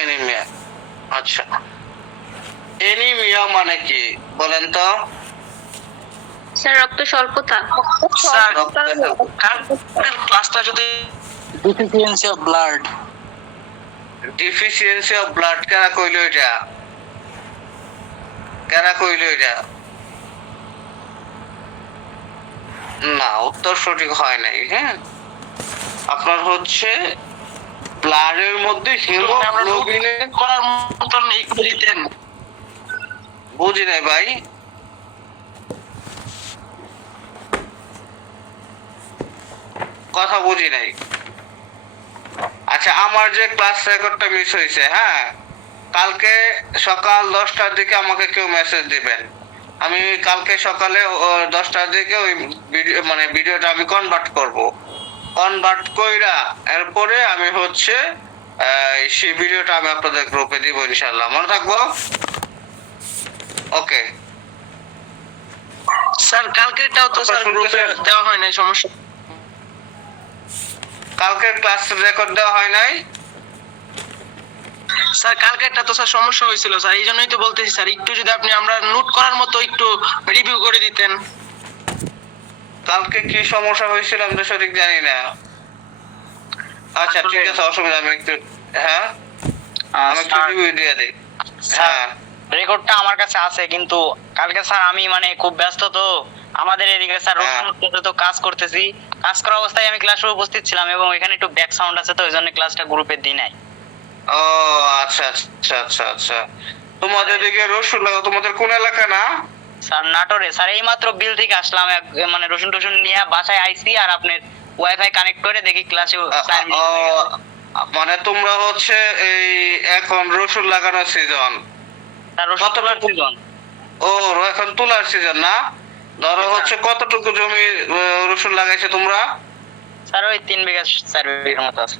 Anaemia. আচ্ছা, anaemia মানে কি বলেন তো? স্যার রক্ত স্বল্পতা। স্যার ক্লাসটা যদি deficiency of blood. Deficiency of blood কারা কইলো এটা? কারা কইলো এটা? না, উত্তর সঠিক হয় নাই। হ্যাঁ, আপনার হচ্ছে ব্লাডের মধ্যে হিমোগ্লোবিন করার মতন এই দিতেন। বুঝি নাই ভাই। কথা বুঝি নাই। আচ্ছা, আমার যে ক্লাস রেকর্ডটা মিস হয়েছে, হ্যাঁ, কালকে সকাল 10টার দিকে আমাকে কেউ মেসেজ দিবেন। আমি কালকে সকালে 10টার দিকে ওই ভিডিও মানে ভিডিওটা আমি কনভার্ট করব। কনভার্ট কইরা এরপরে আমি হচ্ছে সেই ভিডিওটা আমি আপনাদের গ্রুপে দিব ইনশাআল্লাহ। মনে থাকবো? ওকে স্যার কালকেরটাও তো স্যার গ্রুপে দেওয়া হয় নাই, সমস্যা। কালকের ক্লাস রেকর্ড দেওয়া হয় নাই? স্যার কালকেরটা তো স্যার সমস্যা হয়েছিল স্যার, এই জন্যই তো বলতেছি স্যার, একটু যদি আপনি আমরা নোট করার মতো একটু রিভিউ করে দিতেন। কালকে কি সমস্যা হয়েছিল আমি তো সঠিক জানি না। আচ্ছা ঠিক আছে, অসুবিধা আমি একটু হ্যাঁ আমি একটু রিভিউ দিয়ে দিই। হ্যাঁ, রেকর্ডটা আমার কাছে আছে, কিন্তু কালকে স্যার আমি মানে খুব ব্যস্ত, তো আমাদের এদিকে স্যার তো কাজ করতেছি, কাজ করা অবস্থায় আমি ক্লাসে উপস্থিত ছিলাম এবং এখানে একটু ব্যাক সাউন্ড আছে, তো ওই জন্য ক্লাসটা গ্রুপে দিই নাই। ও আচ্ছা আচ্ছা আচ্ছা আচ্ছা। তোমাদের দিকে রসুলপুর, তোমাদের কোন এলাকা না? স্যার নাটোরে স্যার, এই মাত্র বিল থেকে আসলাম, মানে রসুন টসুন নিয়ে বাসায় আইছি, আর আপনার ওয়াইফাই কানেক্ট করে দেখি ক্লাসে। মানে তোমরা হচ্ছে এই এখন রসুন লাগানোর সিজন? স্যার রসুন তোলার সিজন। ও, এখন তোলার সিজন না? ধরো হচ্ছে কতটুকু জমি রসুন লাগাইছে তোমরা? স্যার ওই 3 বিঘা 4 বিঘার মতো আছে।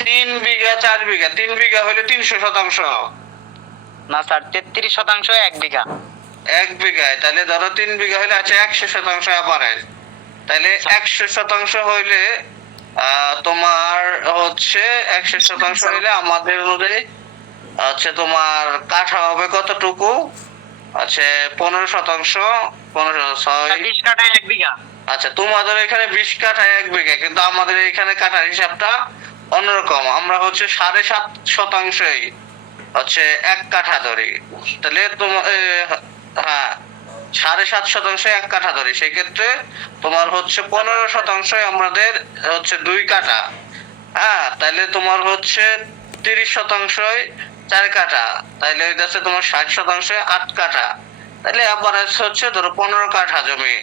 3 বিঘা 4 বিঘা? 3 বিঘা হলে 300%? না স্যার, 33% 1 বিঘা। 1 বিঘায় তাহলে ধরো 3 বিঘা হলে আছে 100% অ্যাভারেজ। তাহলে 100% হইলে তোমার হচ্ছে 100% হইলে আমাদের অনুযায়ী হচ্ছে তোমার কাঠা হবে কতটুকু? আচ্ছা 15%, 20 কাঠায় 1 বিঘা। আচ্ছা, তোমাদের এখানে 20 কাঠায় 1 বিঘা, কিন্তু আমাদের এখানে কাঠার হিসাবটা অন্যরকম। আমরা হচ্ছে 7.5%ই হচ্ছে 1 কাঠা ধরি। তাহলে তোমার হ্যাঁ 7.5% 1 কাঠা ধরি, সেই ক্ষেত্রে তোমার হচ্ছে 15% আমাদের হচ্ছে 2 কাঠা। হ্যাঁ, তাহলে তোমার হচ্ছে 30% 4 কাঠা, তাহলে হচ্ছে তোমার 60% 8 কাঠা। তাহলে অ্যাভারেজ হচ্ছে ধরো 15 কাঠা জমি।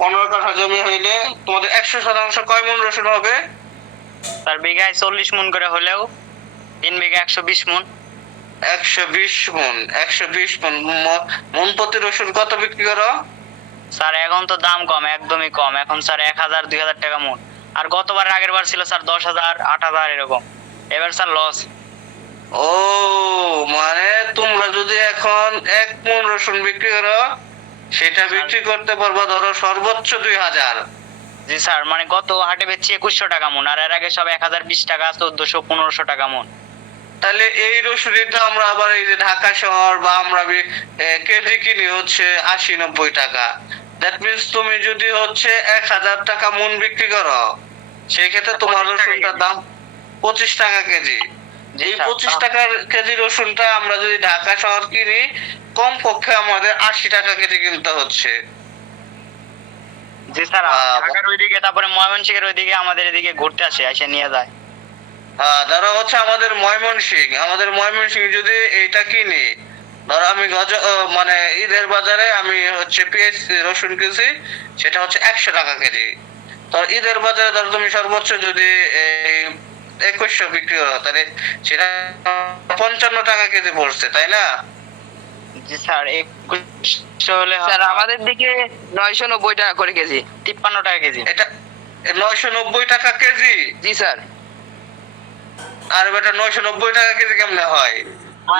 15 কাঠা জমি হইলে তোমাদের 100% কয় মণ রসুন হবে? তার বিঘায় 40 মণ করে হলেও 3 বিঘা 120 মণ। 120 মণ। 120 মণ। মণ প্রতি রসুন কত বিক্রি করো? স্যার এখন তো দাম কম, একদমই কম, এখন স্যার 1000 2000 টাকা মণ। আর গতবার আগের বার ছিল স্যার 10,000 8,000 এরকম, এবার স্যার লস। ও, মানে তোমরা যদি এখন 1 মণ রসুন বিক্রি করো, সেটা বিক্রি করতে পারবা ধরো সর্বোচ্চ 2000। জি স্যার, মানে গত হাটে বেচছি 2100 টাকা মণ, আর এর আগে সব 1020 টাকা 1400 1500 টাকা মণ। তাহলে এই রসুনটা আমরা আবার এই যে ঢাকা শহর বা আমরা কেজি কিনি হচ্ছে 80-90 টাকা। দ্যাট মিন্স তুমি যদি হচ্ছে 1000 টাকা মণ বিক্রি করো, সেই ক্ষেত্রে তোমার রসুনটার দাম 25 টাকা কেজি। এই 25 টাকার কেজি রসুনটা আমরা যদি ঢাকা শহর কিনি, কম পক্ষে আমাদের 80 টাকা কেজি কিনতে হচ্ছে। জি স্যার, ঢাকার ওইদিকে তারপরে ময়মনসিংহের ওইদিকে আমাদের এদিকে ঘুরতে আসে, এসে নিয়ে যায়। ধরো হচ্ছে আমাদের ময়মনসিংহ যদি এইটা কিনি, ধরো আমি মানে ঈদের বাজারে আমি হচ্ছে পেঁয়াজ রসুন কিনছি, সেটা হচ্ছে 100 টাকা কেজি। তো ঈদের বাজারে ধরো তুমি সর্বোচ্চ যদি এই 2100 বিক্রি করো, তাহলে সেটা 55 টাকা কেজি পড়ছে, তাই না? জি স্যার, 2100 হলে স্যার আমাদের দিকে 990 টাকা করে কেজি। 53 টাকা কেজি। এটা 990 টাকা কেজি? জি স্যার। আর বেটা 990 টাকা কেজি কেমনে হয়?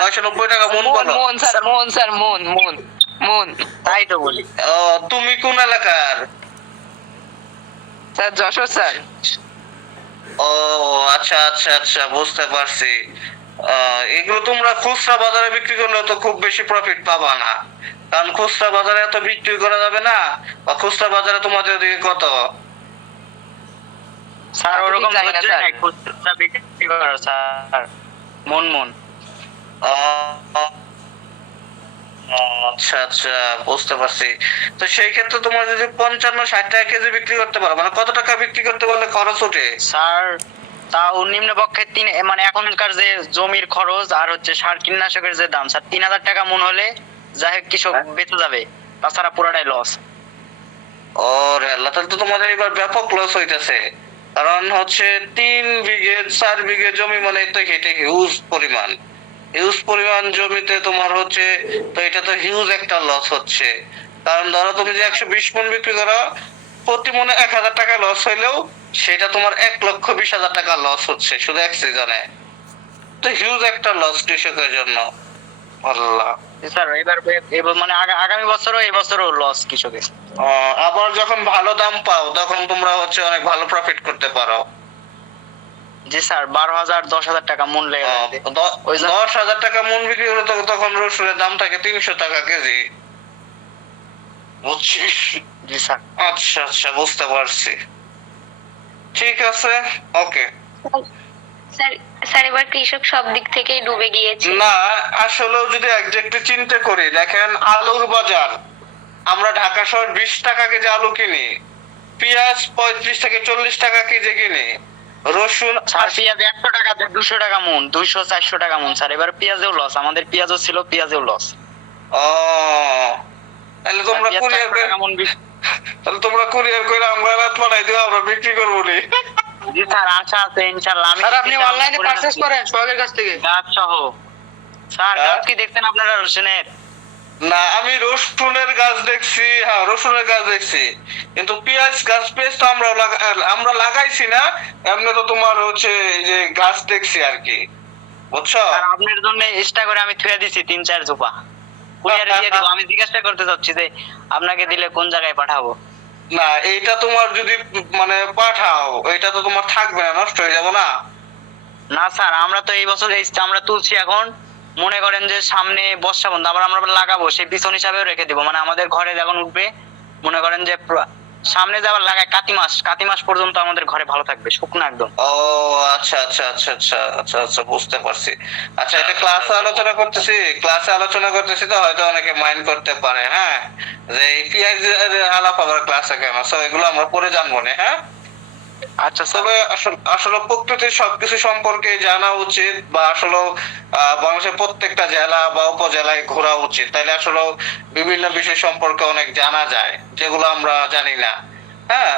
990 টাকা মণ বলো। মন স্যার, মন স্যার, মন মন মন। তাই তো বলি। তুমি কোন এলাকার? Sir Jessore sir. ও আচ্ছা আচ্ছা আচ্ছা, বুঝতে পারছি। এগুলো তোমরা খুচরা বাজারে বিক্রি করলে তো খুব বেশি প্রফিট পাবা না, কারণ খুচরা বাজারে এত বিক্রি করা যাবে না। বা খুচরা বাজারে তোমাদের ওদিকে কত? স্যার ওরকম জানি না, ধৈর্য স্যার। নাই খুচরা বিক্রি করার স্যার, মন আহ, আচ্ছা আচ্ছা, বুঝতে পারছি। তো সেই ক্ষেত্রে তোমার যদি 55-60 টাকা কেজি বিক্রি করতে পারো, মানে কত টাকা বিক্রি করতে পারলে খরচ ওঠে? স্যার তাও নিম্ন পক্ষে মানে এখনকার যে জমির খরচ আর হচ্ছে সার কীটনাশকের যে দাম স্যার, 3,000 টাকা মন হলে যাই হোক কৃষক বেঁচে যাবে, তাছাড়া পুরাটাই লস। ও রে আল্লাহ, তাহলে তো তোমাদের এবার ব্যাপক লস হইতেছে। কারণ হচ্ছে 3 বিঘে 4 বিঘে জমি, মানে তো এটা হিউজ পরিমাণ, হিউজ পরিমাণ জমিতে তোমার হচ্ছে, তো এটা তো হিউজ একটা লস হচ্ছে। কারণ ধরো তুমি যে 120 মন বিক্রি করো, প্রতি মনে 1,000 টাকা লস হইলেও সেটা তোমার 1,20,000 টাকা লস হচ্ছে শুধু এক সিজনে। তো হিউজ একটা লস কৃষকের জন্য। আল্লাহ। স্যার এবার মানে আগামী বছরও এই বছরও লস কৃষকের। আবার যখন ভালো দাম পাও তখন তোমরা হচ্ছে অনেক ভালো প্রফিট করতে পারো। জি স্যার, 12,000 10,000 টাকা মন লেগে যাবে। ওই জন্য- 10,000 টাকা মন বিক্রি হলে তো তখন রসুনের দাম থাকে 300 টাকা কেজি, বুঝছিস? জি স্যার। আচ্ছা আচ্ছা, বুঝতে পারছি। ঠিক আছে, ওকে। স্যার, স্যার এবার কৃষক সব দিক থেকেই ডুবে গিয়েছে। না, আসলেও যদি একজাক্টলি চিন্তা করি, দেখেন আলুর বাজার, আমরা ঢাকা শহর 20 টাকা কেজি আলু কিনি, পেঁয়াজ 35 থেকে 40 টাকা কেজি কিনি, রসুন স্যার পেঁয়াজ 100 টাকা 200 টাকা মন, 200-400 টাকা মন স্যার। এবার পেঁয়াজেও লস, আমাদের পেঁয়াজও ছিল, পেঁয়াজেও লস। ও, তাহলে তোমরা পেঁয়াজ কুরিয়ার 400 টাকা মন তাহলে তোমরা কুরিয়ার করে আমরা রাত পাঠাই দিও, আমরা বিক্রি করবো নি। জি স্যার, আশা আছে ইনশাআল্লাহ। আমি স্যার আপনি অনলাইনে পারচেজ করেন সোহাগের কাছ থেকে? গাছ সহ স্যার, হ্যাঁ? গাছ কি দেখছেন আপনারা রসুনের? না, আমি রসুনের গাছ দেখছি, হ্যাঁ রসুনের গাছ দেখছি, কিন্তু পেঁয়াজ তো আমরা লাগাইছি না। এমনি তো তোমার হচ্ছে এই যে গাছ দেখছি আর কি, বুঝছো? স্যার আপনার জন্য এক্সট্রা করে আমি থুয়ে দিছি 3-4 জোপা, কুরিয়ারে দিয়ে দিব। আমি জিজ্ঞাসা করতে চাচ্ছি যে আপনাকে দিলে কোন জায়গায় পাঠাবো? না, এইটা তোমার যদি মানে পাঠাও, এটা তো তোমার থাকবে না, নষ্ট হয়ে যাবে না? না স্যার, আমরা তো এই বছর আমরা তুলছি এখন, মনে করেন যে সামনে বর্ষা বন্ধ আবার আমরা লাগাবো, সেই পিছন হিসাবেও রেখে দিব। মানে আমাদের ঘরে যখন উঠবে, মনে করেন যে সামনে যাবার লাগায় কাতি মাস পর্যন্ত আমাদের ঘরে ভালো থাকবে, শুকনো একদম। ও আচ্ছা আচ্ছা আচ্ছা আচ্ছা আচ্ছা আচ্ছা, বুঝতে পারছি। আচ্ছা, এটা ক্লাসে আলোচনা করতেছি তো হয়তো অনেকে মাইন্ড করতে পারে, হ্যাঁ, যে এই পেঁয়াজের আলাপ আবার ক্লাসে কেন, সো এগুলো আমরা পরে জানবো না, হ্যাঁ। আচ্ছা স্যার। তবে আসলে প্রকৃতির সবকিছু সম্পর্কে জানা উচিত, বা আসলে বাংলাদেশের প্রত্যেকটা জেলা বা উপজেলায় ঘোরা উচিত, তাইলে আসলে বিভিন্ন বিষয় সম্পর্কে অনেক জানা যায় যেগুলো আমরা জানি না, হ্যাঁ।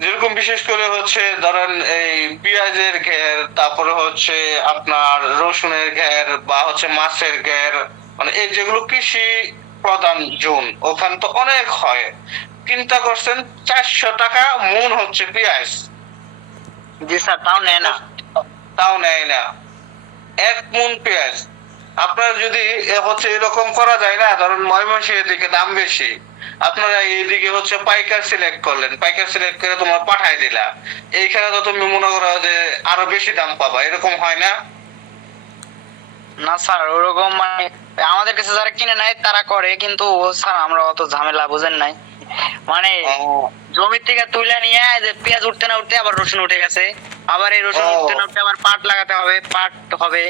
যেরকম বিশেষ করে হচ্ছে ধরেন এই পেঁয়াজের ঘের, তারপরে হচ্ছে আপনার রসুনের ঘের, বা হচ্ছে মাছের ঘের, মানে এই যেগুলো কৃষি প্রধান জোন, ওখানে তো অনেক হয়। চিন্তা করছেন 400 টাকা মন হচ্ছে পেঁয়াজ, জি স্যার, তাও নেয় না। তাও নেয় না 1 মন পেঁয়াজ। আপনার যদি হচ্ছে এরকম করা যায় না, ধরুন ময়মনসিংহের দিকে দাম বেশি, আপনারা এইদিকে হচ্ছে পাইকার সিলেক্ট করলেন, পাইকার সিলেক্ট করে তোমার পাঠাই দিলা, এইখানে তো তুমি মনে করো যে আরো বেশি দাম পাবা, এরকম হয় না? না স্যার, ওরকম মানে আমাদের কাছে যারা কিনে নেয় তারা করে, কিন্তু স্যার আমরা অত ঝামেলা বুঝেন নাই। মানে জমির থেকে তুলে নিয়ে যে পেঁয়াজ উঠতে না উঠতে আবার রসুন উঠে গেছে, আবার এই রসুন উঠতে না উঠতে আবার পাট লাগাতে হবে, পাট হবে,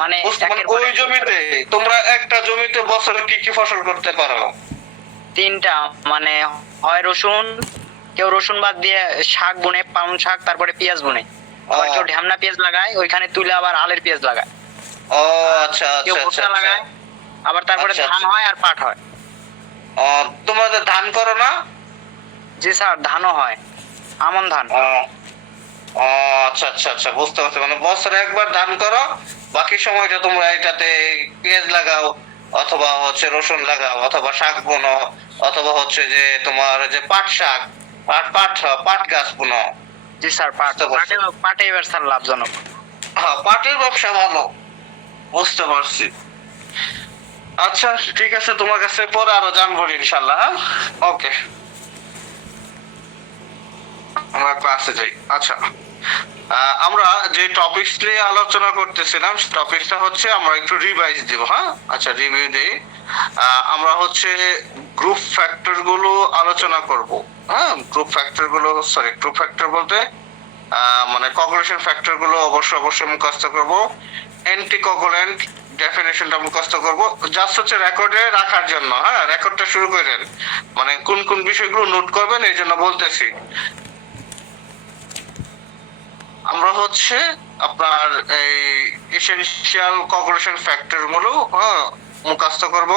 মানে একের পর ওই এক। জমিতে তোমরা একটা জমিতে বছরে কি কি ফসল করতে পারো? 3টা, মানে হয় রসুন, কেউ রসুন বাদ দিয়ে শাক বুনে, পালং শাক, তারপরে পেঁয়াজ বুনে, আবার কেউ ঢ্যামনা পেঁয়াজ লাগায়, ওইখানে তুলে আবার আলের পেঁয়াজ লাগায়, ও আচ্ছা কেউ আচ্ছা ভুট্টা আচ্ছা লাগায়, আবার তারপরে আচ্ছা, ধান আচ্ছা। হয় আর পাট হয়। তোমাদের ধান করো না? জি স্যার, ধানও হয়, আমন ধান। ও ও, আচ্ছা আচ্ছা আচ্ছা, বুঝতে পারছি। মানে বছরে একবার ধান করো, বাকি সময়টা তোমরা এটাতে পেঁয়াজ লাগাও, অথবা হচ্ছে রসুন লাগাও, অথবা শাক বুনো, অথবা হচ্ছে যে তোমার যে পাট শাক, পাট গাছ বুনো। জি স্যার, বুঝতে পারছি। পাটে এবার স্যার লাভজনক। হ্যাঁ, পাটের ব্যবসা ভালো, বুঝতে পারছি। আচ্ছা ঠিক আছে, তোমার কাছে পরে আরো জানবো ইনশাল্লাহ, হ্যাঁ। ওকে, আমরা ক্লাসে যাই। আচ্ছা। আমরা যে টপিকস নিয়ে আলোচনা করতেছিলাম টপিকটা হচ্ছে আমরা একটু রিভাইজ দিব, হ্যাঁ? আচ্ছা, রিভিউ দিই। আমরা হচ্ছে গ্রুপ ফ্যাক্টর গুলো আলোচনা করব, হ্যাঁ? গ্রুপ ফ্যাক্টর বলতে মানে কোঅগুলেশন ফ্যাক্টর গুলো অবশ্যই মুখস্থ করব। অ্যান্টি কোঅগুলেন্ট ডেফিনেশনটা মুখস্থ করব, জাস্ট হচ্ছে রেকর্ডে রাখার জন্য, হ্যাঁ? রেকর্ডটা শুরু করেন, মানে কোন কোন বিষয়গুলো নোট করবেন এই জন্য বলতেছি। আমরা হচ্ছে আপনার এই এসেনশিয়াল কোঅগুলেশন ফ্যাক্টর গুলো মুখস্থ করব,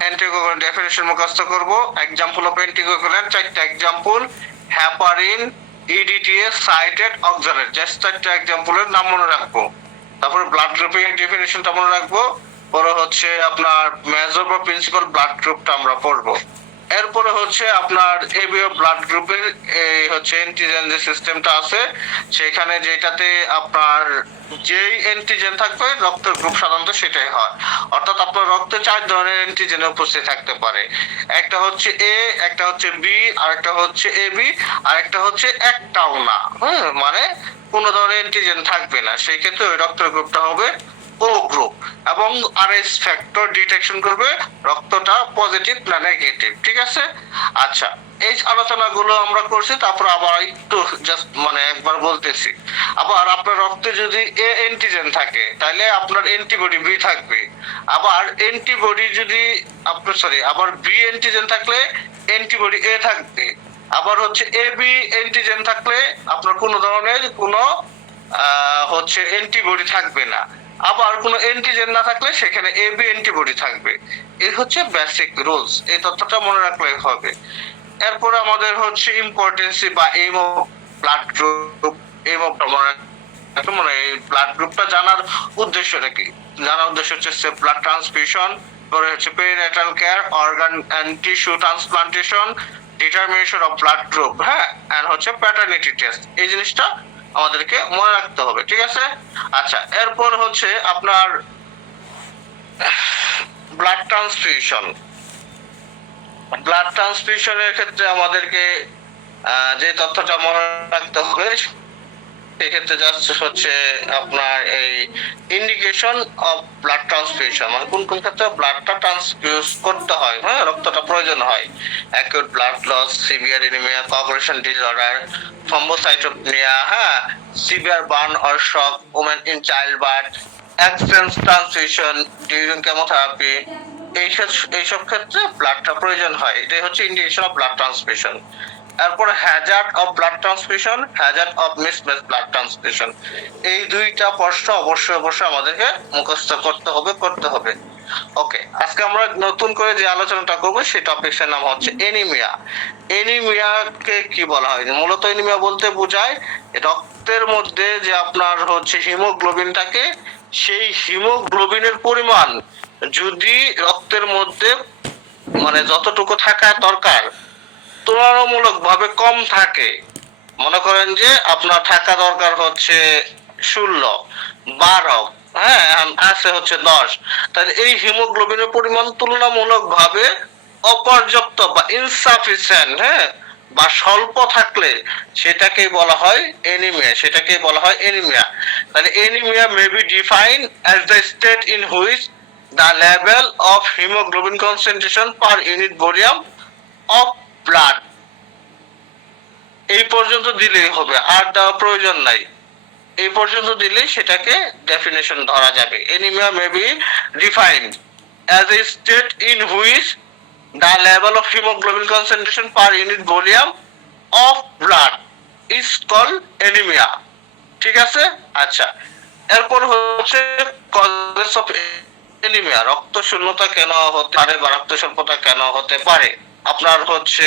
অ্যান্টিকোগুলেন্ট ডেফিনিশন মুখস্থ করব, এক্সাম্পল অফ অ্যান্টিকোগুলেন্ট 4টা example, heparin, EDTA, citrate, oxalate, just 4টা এক্সাম্পলের নাম মনে রাখবো। তারপরে ব্লাড গ্রুপিং এর ডেফিনিশনটা মনে রাখবো। পরে হচ্ছে আপনার মেজর বা প্রিন্সিপাল ব্লাড গ্রুপটা আমরা পড়বো। এরপরে হচ্ছে আপনার এবিও ব্লাড গ্রুপের এই হচ্ছে অ্যান্টিজেন যে সিস্টেমটা আছে সেখানে যেটাতে আপনার যেই অ্যান্টিজেন থাকবে রক্তের গ্রুপ সাধারণত সেটাই হয়, অর্থাৎ আপনার রক্তে 4 ধরনের অ্যান্টিজেন উপস্থিত থাকতে পারে। একটা হচ্ছে এ, একটা হচ্ছে বি, আর একটা হচ্ছে এবি, আর একটা হচ্ছে একটাও না, মানে কোনো ধরনের অ্যান্টিজেন থাকবে না, সেই ক্ষেত্রে ওই রক্তের গ্রুপটা হবে ও গ্রুপ, এবং আরএস ফ্যাক্টর ডিটেকশন করবে রক্তটা পজিটিভ না নেগেটিভ। ঠিক আছে? আচ্ছা, এই আলোচনাগুলো আমরা করছি, তারপর আবার একটু জাস্ট মানে একবার বলতেছি। আবার আপনার রক্তে যদি এ অ্যান্টিজেন থাকে তাহলে আপনার অ্যান্টিবডি বি থাকবে, আবার অ্যান্টিবডি যদি আবার বি অ্যান্টিজেন থাকলে অ্যান্টিবডি এ থাকবে, আবার হচ্ছে এ বি অ্যান্টিজেন থাকলে আপনার কোনো ধরনের কোনো হচ্ছে অ্যান্টিবডি থাকবে না, আবার কোনো অ্যান্টিজেন না থাকলে সেখানে এবি অ্যান্টিবডি থাকবে। এই হচ্ছে বেসিক রুলস, এই তথ্যটা মনে রাখলে হবে। এরপর আমাদের হচ্ছে ইম্পর্টেন্সি বা aim of blood group, aim of মানে এই ব্লাড গ্রুপটা জানার উদ্দেশ্যটা কি? জানার উদ্দেশ্য হচ্ছে ব্লাড ট্রান্সফিউশন, পরে হচ্ছে perinatal care, organ and tissue transplantation, determination of blood group, হ্যাঁ, এন্ড হচ্ছে প্যাটার্নিটি টেস্ট। এই জিনিসটা আমাদেরকে মনে রাখতে হবে। ঠিক আছে? আচ্ছা, এরপর হচ্ছে আপনার ব্লাড ট্রান্সফিউশনের ক্ষেত্রে আমাদেরকে যে তথ্যটা মনে রাখতে হবে সেক্ষেত্রে জাস্ট হচ্ছে আপনার এই ইন্ডিকেশন অফ ব্লাড ট্রান্সফিউশন, মানে কোন কোন ক্ষেত্রে ব্লাডটা ট্রান্সফিউজ করতে হয়, হ্যাঁ, রক্তটা প্রয়োজন হয়। Acute blood loss, severe anaemia, coagulation disorder, thrombocytopenia, হ্যাঁ, severe burn or shock, women in child birth, extensive transfusion during chemotherapy, এইসব ক্ষেত্রে ব্লাডটা প্রয়োজন হয়। এটাই হচ্ছে ইন্ডিকেশন অফ ব্লাড ট্রান্সফিউশন। তারপরে hazard of blood transfusion, hazard of mismatch blood transfusion, এই দুইটা প্রশ্ন অবশ্যই আমাদেরকে মুখস্থ করতে হবে। ওকে, আজকে আমরা নতুন করে যে আলোচনাটা করব সেই টপিকটার নাম হচ্ছে এনিমিয়া। এনিমিয়াকে কি বলা হয়? মূলত এনিমিয়া বলতে বোঝায় রক্তের মধ্যে যে আপনার হচ্ছে হিমোগ্লোবিন থাকে, সেই হিমোগ্লোবিনের পরিমাণ যদি রক্তের মধ্যে মানে যতটুকু থাকা দরকার তুলনামূলকভাবে কম থাকে, মনে করেন যে আপনার থাকা দরকার হচ্ছে 16, 12, হ্যাঁ, আছে হচ্ছে 10, তাহলে এই হিমোগ্লোবিনের পরিমাণ তুলনামূলকভাবে অপর্যাপ্ত বা ইনসাফিসিয়েন্ট, হ্যাঁ, বা স্বল্প থাকলে সেটাকেই বলা হয় এনিমিয়া। তাহলে anaemia may be defined as the state in which the level of haemoglobin concentration per unit volume of blood, এই পর্যন্ত দিলেই হবে, আর দেওয়া প্রয়োজন নাই। এই পর্যন্ত দিলেই সেটাকে ডেফিনেশন ধরা যাবে। Anaemia may be defined as a state in which the level of haemoglobin concentration per unit volume of blood is called anaemia. ঠিক আছে? আচ্ছা, এরপর হচ্ছে কজেস অফ এনিমিয়া। রক্ত শূন্যতা কেন হতে পারে বা রক্ত স্বল্পতা কেন হতে পারে? আপনার হচ্ছে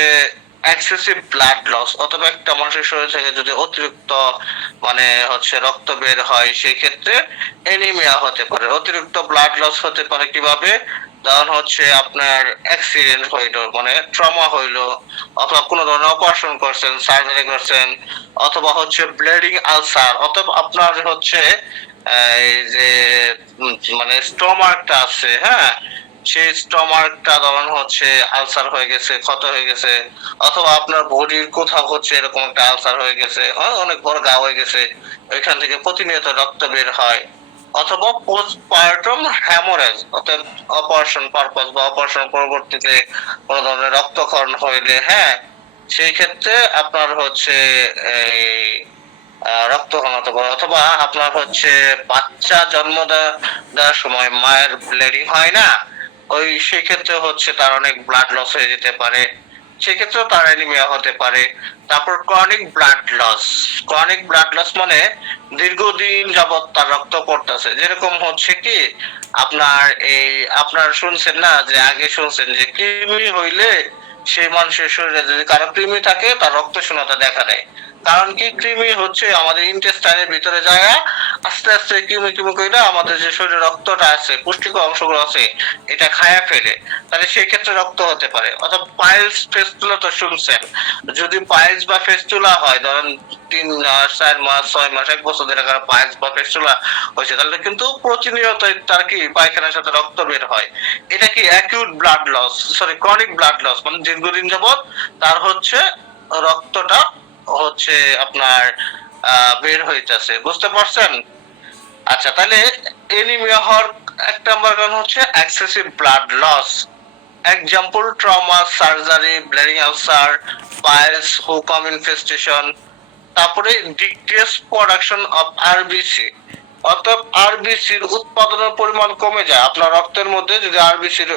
এক্সেসিভ ব্লাড লস, অথবা একটা মানুষের শরীর থেকে যদি অতিরিক্ত মানে হচ্ছে রক্ত বের হয় সেই ক্ষেত্রে এনিমিয়া হতে পারে। অতিরিক্ত ব্লাড লস হতে পারে কিভাবে? ধরুন হচ্ছে আপনার অ্যাক্সিডেন্ট হইলো, মানে ট্রমা হইলো, অথবা কোনো ধরনের অপারেশন করছেন, সার্জারি করছেন, অথবা হচ্ছে ব্লিডিং আলসার, অথবা আপনার হচ্ছে এই যে মানে স্টোমাকটা আছে, হ্যাঁ, সেই স্টমাকটা ধরুন হচ্ছে আলসার হয়ে গেছে, ক্ষত হয়ে গেছে, অথবা আপনার বডির কোথাও হচ্ছে এরকম একটা আলসার হয়ে গেছে, অনেক বড় ঘা হয়ে গেছে, ওইখান থেকে প্রতিনিয়ত রক্ত বের হয়, অথবা পোস্টপার্টাম হ্যামোরেজ অর্থাৎ অপারেশন পারপাস বা অপারেশন পরবর্তীতে কোনো ধরনের রক্তক্ষরণ হইলে, হ্যাঁ, সেই ক্ষেত্রে আপনার হচ্ছে এই রক্তক্ষরণ হতে পারে, অথবা আপনার হচ্ছে বাচ্চা জন্ম দেওয়ার সময় মায়ের ব্লিডিং হয় না, ওই সেই ক্ষেত্রে হচ্ছে তার অনেক ব্লাড লস হয়ে যেতে পারে, সেক্ষেত্রেও তার অ্যানিমিয়া হতে পারে। তারপর ক্রনিক ব্লাড লস মানে দীর্ঘদিন যাবত তার রক্ত পড়তেছে, যেরকম হচ্ছে কি আপনার আপনার শুনছেন না যে আগে শুনছেন যে কৃমি হইলে সেই মানুষের শরীরে যদি কারো কৃমি থাকে তার রক্ত শূন্যতা দেখা দেয়। কারণ কি, কৃমি হচ্ছে আমাদের ইন্টেস্টাইনের ভিতরে যায়, আস্তে আস্তে কৃমি কৃমি কইরা আমাদের যে শরীরে রক্তটা আছে, পুষ্টিকর অংশগুলো আছে, এটা খায়া ফেলে, তাহলে সেই ক্ষেত্রে রক্ত হতে পারে। অথবা পাইলস ফেস্টুলা তো শুনছেন, যদি পাইলস বা ফেস্টুলা হয়, ধরেন 3 মাস 4 মাস 6 মাস 1 বছর ধরে কারো পাইলস বা ফেস্টুলা হয়েছে, তাহলে কিন্তু প্রতিনিয়ত তার কি পায়খানার সাথে রক্ত বের হয়। এটা কি acute blood loss, sorry chronic blood loss, মানে দীর্ঘদিন যাবত তার হচ্ছে রক্তটা হচ্ছে আপনার বের হইতেছে, বুঝতে পারছেন? আচ্ছা, তাহলে এনিমিয়া হওয়ার এক নাম্বার কারণ হচ্ছে excessive blood loss. Example trauma, surgery, bleeding ulcer, piles, hookworm infestation. তারপরে ডিক্রিজ প্রোডাকশন অফ আরবিসি, অর্থাৎ আরবিসির উৎপাদনের পরিমাণ কমে যায়। আপনার রক্তের মধ্যে যদি আরবিসির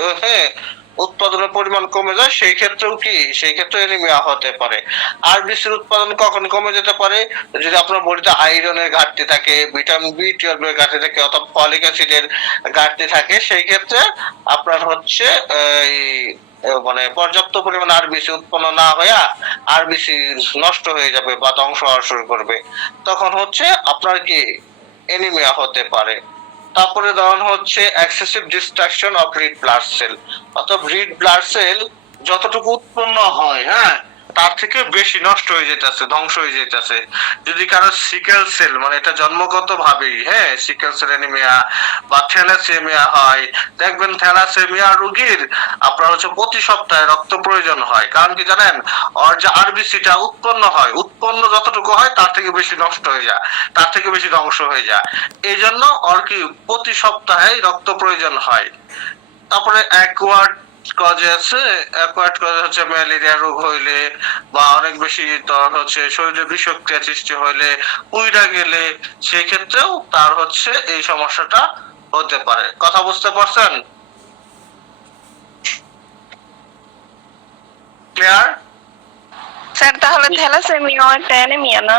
উৎপাদনের পরিমাণ কমে যায়, সেই ক্ষেত্রেও কি, সেই ক্ষেত্রে এনিমিয়া হতে পারে। আরবিসির উৎপাদন কখন কমে যেতে পারে? যদি আপনার বডিতে আয়রনের ঘাটতি থাকে, ভিটামিন বি 12 এর ঘাটতি থাকে, অথবা ফলিক অ্যাসিডের ঘাটতি থাকে, সেই ক্ষেত্রে আপনার হচ্ছে এই মানে পর্যাপ্ত পরিমাণ আরবিসি উৎপন্ন না হয়ে আরবিসি নষ্ট হয়ে যাবে বা ধ্বংস হওয়া শুরু করবে, তখন হচ্ছে আপনার কি এনিমিয়া হতে পারে। তারপরে ধরুন হচ্ছে excessive destruction of red blood sell, অর্থাৎ রেড ব্লাড সেল যতটুকু উৎপন্ন হয়, হ্যাঁ, তার থেকে বেশি নষ্ট হয়ে যেতেছে, ধ্বংস হয়ে যেতেছে। যদি কারো সিকেল সেল, মানে এটা জন্মগত ভাবেই, হ্যাঁ, সিকেল সেল অ্যানিমিয়া বা থ্যালাসেমিয়া হয়, দেখবেন থ্যালাসেমিয়া রোগীর আপনার হচ্ছে প্রতি সপ্তাহে রক্ত প্রয়োজন হয়। কারণ কি জানেন, ওর যে আরবিসিটা উৎপন্ন হয়, উৎপন্ন যতটুকু হয় তার থেকে বেশি নষ্ট হয়ে যায়, তার থেকে বেশি ধ্বংস হয়ে যায়, এই জন্য ওর কি প্রতি সপ্তাহে রক্ত প্রয়োজন হয়। তারপরে অ্যাকোয়ার্ড কজেস হচ্ছে ম্যালেরিয়া রোগ হইলে বা অনেক বেশি তোর হচ্ছে শরীরে বিষক্রিয়া সৃষ্টি হইলে, উইরা গেলে, সেই ক্ষেত্রেও তার হচ্ছে এই সমস্যাটা হতে পারে। কথা বুঝতে পারছেন? ক্লিয়ার? স্যার তাহলে থ্যালাসেমিয়া একটা অ্যানিমিয়া না?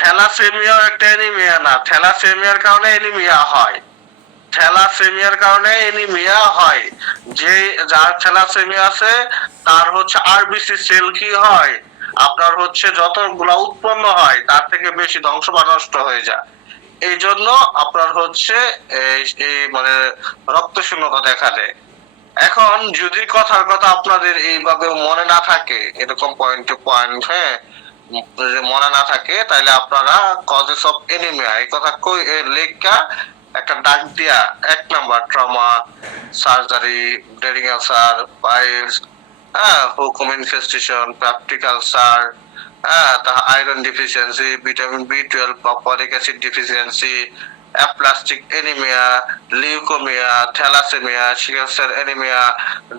থ্যালাসেমিয়া একটা অ্যানিমিয়া না, থ্যালাসেমিয়ার কারণে অ্যানিমিয়া হয়। থ্যালাসেমিয়ার কারণে অ্যানিমিয়া হয়, যে যার থ্যালাসেমিয়া আছে তার হচ্ছে আরবিসি সেল কি হয়, আপনার হচ্ছে যতগুলা উৎপন্ন হয় তার থেকে বেশি ধ্বংস বা নষ্ট হয়ে যায়। এই জন্য আপনার হচ্ছে এই মানে রক্ত শূন্যতা দেখা দেয়। এখন যদি কথার কথা আপনাদের এইভাবে মনে না থাকে, এরকম পয়েন্ট টু পয়েন্ট, হ্যাঁ, যদি মনে না থাকে, তাহলে আপনারা কজেস অফ এনিমিয়া এই কথা কই লেখা একটা ডাক দিয়া 1 number trauma, surgery, bleeding ulcer, piles, hookworm infestation, peptic ulcer, iron deficiency, vitamin B 12 বা folic acid deficiency, aplastic anaemia, leukaemia, thalassaemia, sickle cell anaemia,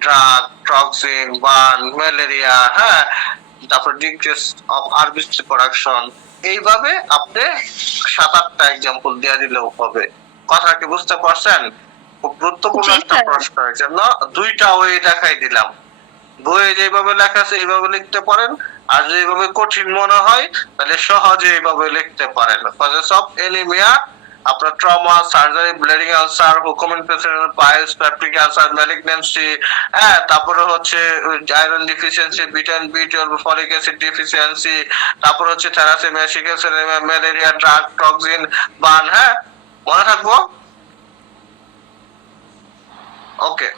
drug, toxin, burn, malaria, হ্যাঁ, তারপর ডিক্রিজ অফ আরবিসি প্রোডাকশন। এইভাবে আপনি 7-8টা example দিয়ে দিলেও হবে। কথা কি বুঝতে পারছেন? খুব গুরুত্বপূর্ণ জি, একটা স্যার। প্রশ্নের জন্য 2টা ওয়ে দেখাই দিলাম। বইয়ে যেভাবে লেখা আছে এইভাবে লিখতে পারেন, আর যদি এইভাবে কঠিন মনে হয় তাহলে সহজে এইভাবে লিখতে পারেন। কজেস অফ এনিমিয়া আপনার trauma, surgery, bleeding ulcer, hookworm infection, piles, peptic ulcer, malignancy, হ্যাঁ, তারপরে হচ্ছে iron deficiency, vitamin B 12, folic acid deficiency, তারপর হচ্ছে thalassaemia, sickle cell anaemia, malaria, drug, toxin, burn, হ্যাঁ, মনে থাকবো? ওকে।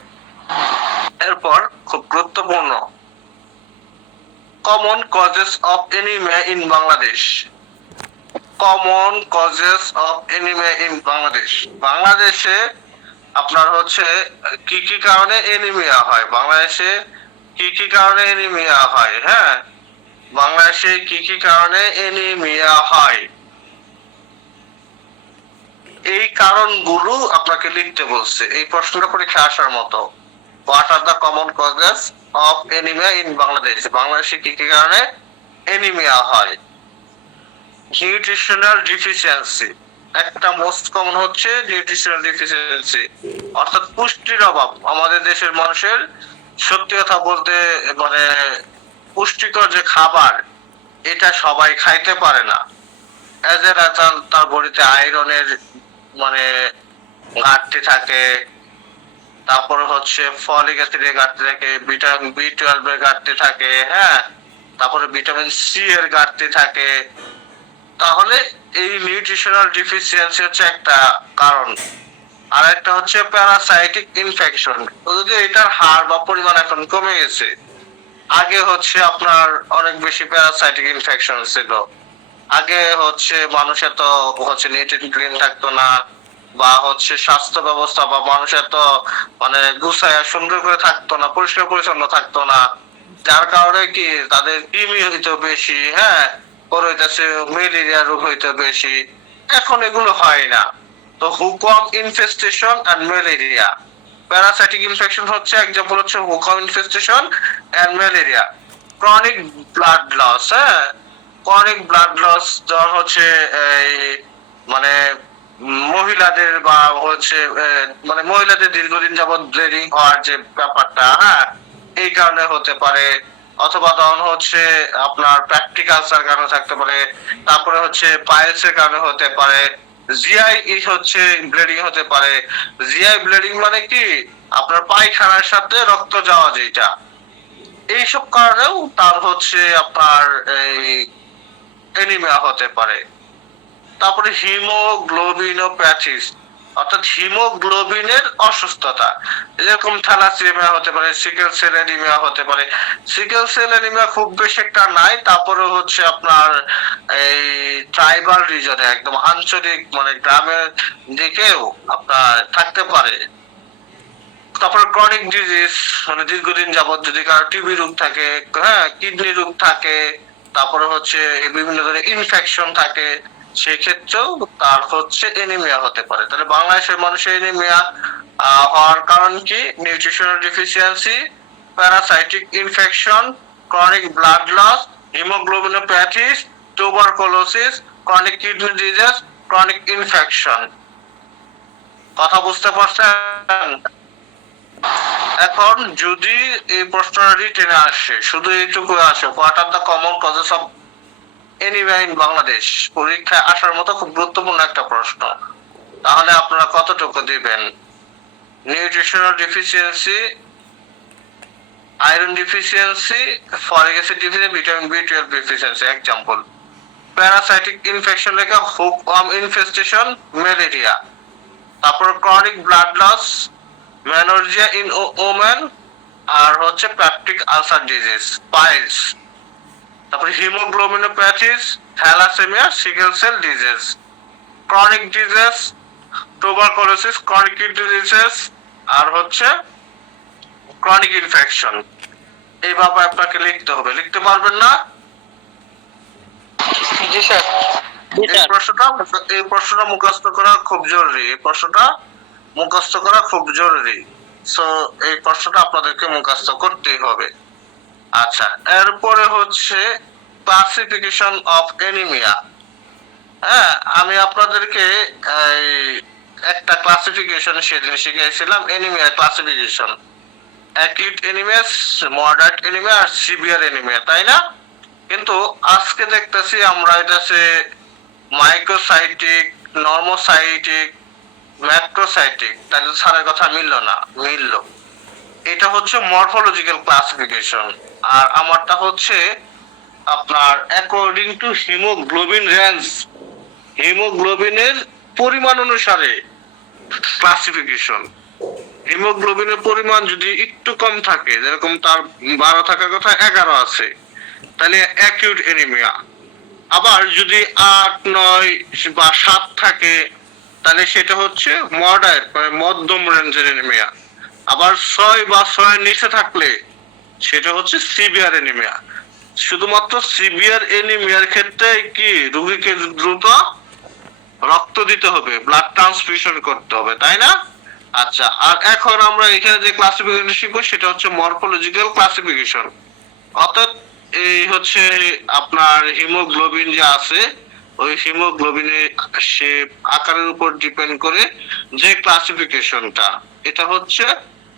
এরপর খুব গুরুত্বপূর্ণ, common causes of anaemia in Bangladesh. Common causes of anaemia in Bangladesh. বাংলাদেশে আপনার হচ্ছে কি কি কারণে এনিমিয়া হয় বাংলাদেশে, কি কি কারণে এনিমিয়া হয়, হ্যাঁ বাংলাদেশে কি কি কারণে এনিমিয়া হয়, এই কারণগুলো আপনাকে লিখতে বলছে। এই প্রশ্নটা পরীক্ষা আসার মতো, what are the common causes of anaemia in Bangladesh, বাংলাদেশে কি কি কারণে এনিমিয়া হয়। নিউট্রিশনাল ডিফিসিয়েন্সি, একটা মোস্ট কমন হচ্ছে নিউট্রিশনাল ডিফিসিয়েন্সি, অর্থাৎ পুষ্টির অভাব। আমাদের দেশের মানুষের সত্যি কথা বলতে মানে পুষ্টিকর যে খাবার এটা সবাই খাইতে পারে না। এজ এ রেজাল্ট তার বডিতে আয়রনের মানে ঘাটতি থাকে, তারপরে হচ্ছে ফলিক অ্যাসিডের ঘাটতি থাকে, ভিটামিন B12 এর ঘাটতি থাকে, হ্যাঁ তারপরে ভিটামিন সি এর ঘাটতি থাকে। তাহলে এই নিউট্রিশনাল ডিফিসিয়েন্সি হচ্ছে একটা কারণ। আর একটা হচ্ছে প্যারাসাইটিক ইনফেকশন, যদি এটার হার বা পরিমাণ এখন কমে গেছে। আগে হচ্ছে আপনার অনেক বেশি প্যারাসাইটিক ইনফেকশন ছিল, আগে হচ্ছে মানুষ এত হচ্ছে নিট এন্ড ক্লিন থাকতো না, বা হচ্ছে স্বাস্থ্য ব্যবস্থা বা মানুষ এত মানে গুছায় সুন্দর করে থাকতো না, পরিষ্কার পরিচ্ছন্ন থাকতো না, যার কারণে কি তাদের কৃমি হইতো বেশি, হ্যাঁ পরে হইতেছে ম্যালেরিয়া রোগ হইতো বেশি। এখন এগুলো হয় না। তো hookworm infestation and malaria, parasitic infection হচ্ছে এক্সাম্পল হচ্ছে hookworm infestation and malaria. Chronic blood loss, হ্যাঁ ক্রনিক ব্লাড লস জ্বর হচ্ছে এই মানে মহিলাদের বা হচ্ছে মানে মহিলাদের দীর্ঘদিন যাবত ব্লিডিং হওয়ার যে ব্যাপারটা, হ্যাঁ এই কারণে হতে পারে। অথবা তখন হচ্ছে আপনার প্র্যাকটিক্যালসের কারণে থাকতে পারে, তারপরে হচ্ছে পাইলসের কারণে হতে পারে, জিআই হচ্ছে ব্লিডিং হতে পারে। জিআই ব্লিডিং মানে কি আপনার পায়খানার সাথে রক্ত যাওয়া, যেটা এইসব কারণেও তার হচ্ছে আপনার এই এনিমিয়া হতে পারে। তারপরে হিমোগ্লোবিনোপ্যাথিস, অর্থাৎ হিমোগ্লোবিনের অসুস্থতা, যেরকম থ্যালাসেমিয়া হতে পারে, সিকেল সেল অ্যানিমিয়া হতে পারে। সিকেল সেল অ্যানিমিয়া খুব বেশি একটা নাই, তারপরে হচ্ছে আপনার এই ট্রাইবাল রিজনে একদম আঞ্চলিক মানে গ্রামের দিকেও আপনার থাকতে পারে। তারপর ক্রনিক ডিজিজ মানে দীর্ঘদিন যাবত যদি কারো টিবি রোগ থাকে, হ্যাঁ কিডনি রোগ থাকে, তারপরে হচ্ছে বিভিন্ন ধরনের ইনফেকশন থাকে, সেই ক্ষেত্রেও তার হচ্ছে এনিমিয়া হতে পারে। তাহলে বাংলাদেশের মানুষের এনিমিয়া হওয়ার কারণ কি? Nutritional deficiency, parasitic infection, chronic blood loss, haemoglobinopathies, tuberculosis, chronic kidney disease, chronic infection. কথা বুঝতে পারছেন? এখন যদি এই প্রশ্নটা রিটেনে আসে, শুধু এইটুকু আসে, what are the common causes of anaemia in Bangladesh, পরীক্ষায় আসার মতো খুব গুরুত্বপূর্ণ একটা প্রশ্ন, তাহলে আপনারা কতটুকু দিবেন? Nutritional deficiency, iron deficiency, folic acid deficiency, vitamin B12 deficiency example. Parasitic infection লেখা হুকওয়ার্ম ইনফেস্টেশন, ম্যালেরিয়া। তারপর chronic blood loss, menorrhagia in women, আর হচ্ছে পেপটিক আলসার ডিজিজ, পাইলস। তারপর haemoglobinopathies, thalassaemia, sickle cell disease. Chronic disease, tuberculosis, chronic kidney disease, আর হচ্ছে chronic infection. এইভাবে আপনাকে লিখতে হবে। লিখতে পারবেন না? জি স্যার। এই প্রশ্নটা মুখস্থ করা খুব জরুরি, এই প্রশ্নটা মুখস্থ করা খুব জরুরি। সো এই প্রশ্নটা আপনাদেরকে মুখস্থ করতেই হবে। আচ্ছা, এরপরে হচ্ছে ক্লাসিফিকেশন অফ এনিমিয়া। হ্যাঁ, আমি আপনাদেরকে এই একটা ক্লাসিফিকেশন সেদিন শিখিয়েছিলাম, anaemia classification, acute anaemia, moderate anaemia আর সিভিয়ার এনিমিয়া, তাই না? কিন্তু আজকে দেখতেছি আমরা এটাছে মাইক্রোসাইটিক, নর্মোসাইটিক, ম্যাক্রোসাইটিক, তাহলে স্যারের কথা মিললো না, মিললো। এটা হচ্ছে মরফোলজিক্যাল ক্লাসিফিকেশন, আর আমারটা হচ্ছে আপনার অ্যাকর্ডিং টু হিমোগ্লোবিন রেঞ্জ, হিমোগ্লোবিনের পরিমাণ অনুসারে ক্লাসিফিকেশন। হিমোগ্লোবিনের পরিমাণ যদি একটু কম থাকে, যেরকম তার 12 থাকার কথা 11 আছে, তাহলে অ্যাকিউট এনিমিয়া। আবার যদি 8, 9 বা 7 থাকে, তাহলে সেটা হচ্ছে মডারেট মানে মধ্যম রেঞ্জের এনিমিয়া। আবার 6 বা 6 নিচে থাকলে সেটা হচ্ছে সিভিয়ার এনিমিয়া। শুধুমাত্র সিভিয়ার এনিমিয়ার ক্ষেত্রে কি রোগীকে দ্রুত রক্ত দিতে হবে, ব্লাড ট্রান্সফিউশন করতে হবে, তাই না? আচ্ছা, আর এখন আমরা এখানে যে ক্লাসিফিকেশন শিখবো সেটা হচ্ছে মরফোলজিক্যাল ক্লাসিফিকেশন। অর্থাৎ এই হচ্ছে আপনার হিমোগ্লোবিন যে আছে, ওই হিমোগ্লোবিনের সে আকারের উপর ডিপেন্ড করে যে ক্লাসিফিকেশনটা, এটা হচ্ছে